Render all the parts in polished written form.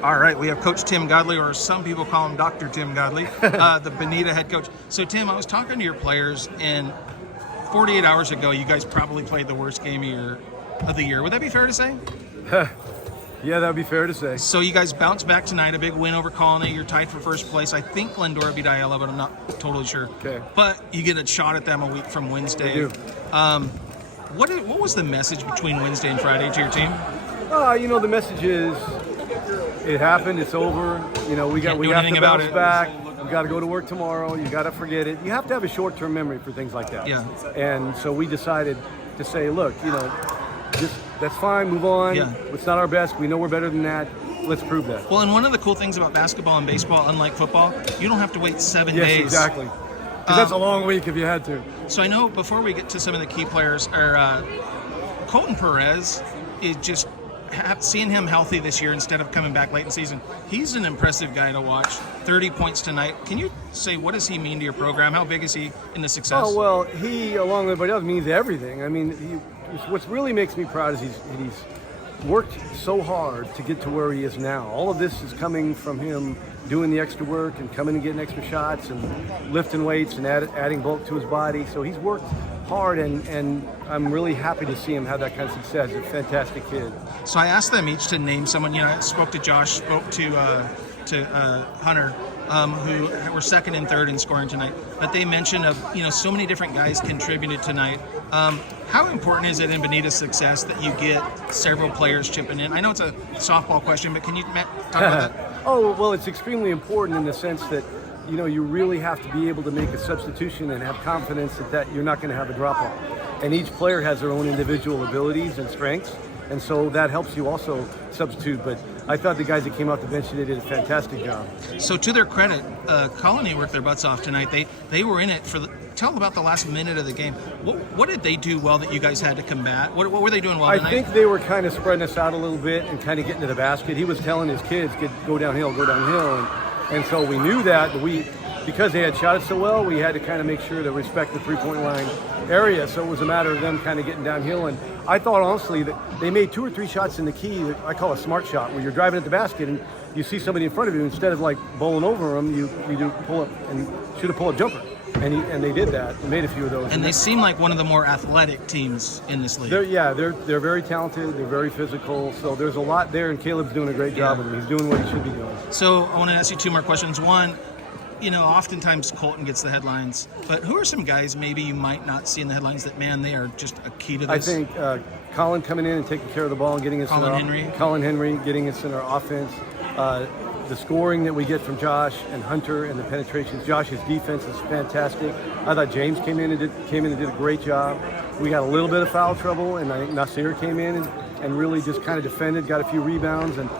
All right, we have Coach Tim Godley, or some people call him Dr. Tim Godley, the Bonita head coach. So, Tim, I was talking to your players, and 48 hours ago, you guys probably played the worst game of the year. Would that be fair to say? Yeah, that would be fair to say. So you guys bounced back tonight, a big win over Colony. You're tied for first place. I think Glendora beat Ayala, but I'm not totally sure. Okay. But you get a shot at them a week from Wednesday. We do. What was the message between Wednesday and Friday to your team? The message is, it happened, it's over. We have to bounce back. You got to go to work tomorrow. You got to forget it. You have to have a short-term memory for things like that. Yeah. And so we decided to say, look, that's fine, move on. Yeah. It's not our best. We know we're better than that. Let's prove that. Well, and one of the cool things about basketball and baseball, unlike football, you don't have to wait 7 days. Yes, exactly. 'Cause that's a long week if you had to. So I know before we get to some of the key players, Colton Perez is just seeing him healthy this year instead of coming back late in the season. He's an impressive guy to watch. 30 points tonight. Can you say, what does he mean to your program? How big is he in the success? Oh, well, he, along with everybody else, means everything. I mean, what really makes me proud is he's worked so hard to get to where he is now. All of this is coming from him doing the extra work and coming and getting extra shots and lifting weights and adding bulk to his body. So he's worked hard, and I'm really happy to see him have that kind of success. He's a fantastic kid. So I asked them each to name someone. I spoke to Josh, spoke to Hunter, who were second and third in scoring tonight. But they mentioned so many different guys contributed tonight. How important is it in Bonita's success that you get several players chipping in? I know it's a softball question, but can you talk about that? Oh, well, it's extremely important in the sense that you really have to be able to make a substitution and have confidence that you're not going to have a drop-off. And each player has their own individual abilities and strengths, and so that helps you also substitute. But I thought the guys that came off the bench today did a fantastic job. So to their credit, Colony worked their butts off tonight. They were in it for tell about the last minute of the game. What did they do well that you guys had to combat? What were they doing well tonight? I think they were kind of spreading us out a little bit and kind of getting to the basket. He was telling his kids, go downhill. And so we knew that, but because they had shot it so well, we had to kind of make sure to respect the three-point line area. So it was a matter of them kind of getting downhill. And I thought, honestly, that they made 2 or 3 shots in the key that I call a smart shot, where you're driving at the basket and you see somebody in front of you. Instead of like bowling over them, you do pull up and shoot a pull-up jumper. And they did that. They made a few of those. And they seem like one of the more athletic teams in this league. They're very talented. They're very physical. So there's a lot there, and Caleb's doing a great job with them. He's doing what he should be doing. So I want to ask you 2 more questions. One, oftentimes Colton gets the headlines, but who are some guys maybe you might not see in the headlines that, man, they are just a key to this? I think Colin coming in and taking care of the ball and getting us Colin Henry getting us in our offense. The scoring that we get from Josh and Hunter and the penetrations. Josh's defense is fantastic. I thought James came in and did a great job. We got a little bit of foul trouble, and I think Nasir came in and really just kind of defended, got a few rebounds, and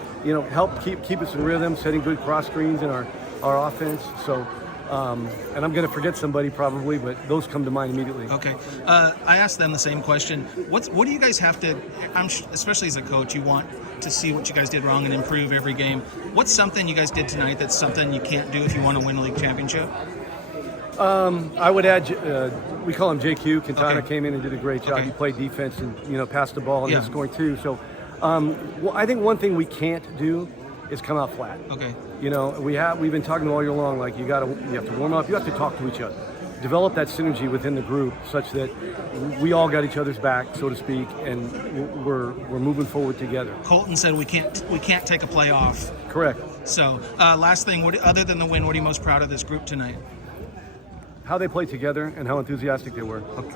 helped keep us in rhythm, setting good cross screens in our offense. So, and I'm going to forget somebody probably, but those come to mind immediately. Okay. I asked them the same question. What do you guys have to, especially as a coach, you want to see what you guys did wrong and improve every game. What's something you guys did tonight that's something you can't do if you want to win a league championship? I would add, we call him JQ. Quintana came in and did a great job. Okay. He played defense and passed the ball and was scoring too. So I think one thing we can't do is come out flat. Okay. We've been talking all year long, like you have to warm up, you have to talk to each other. Develop that synergy within the group such that we all got each other's back, so to speak, and we're moving forward together. Colton said we can't take a play off. Correct. So last thing, other than the win, what are you most proud of this group tonight? How they played together and how enthusiastic they were. Okay.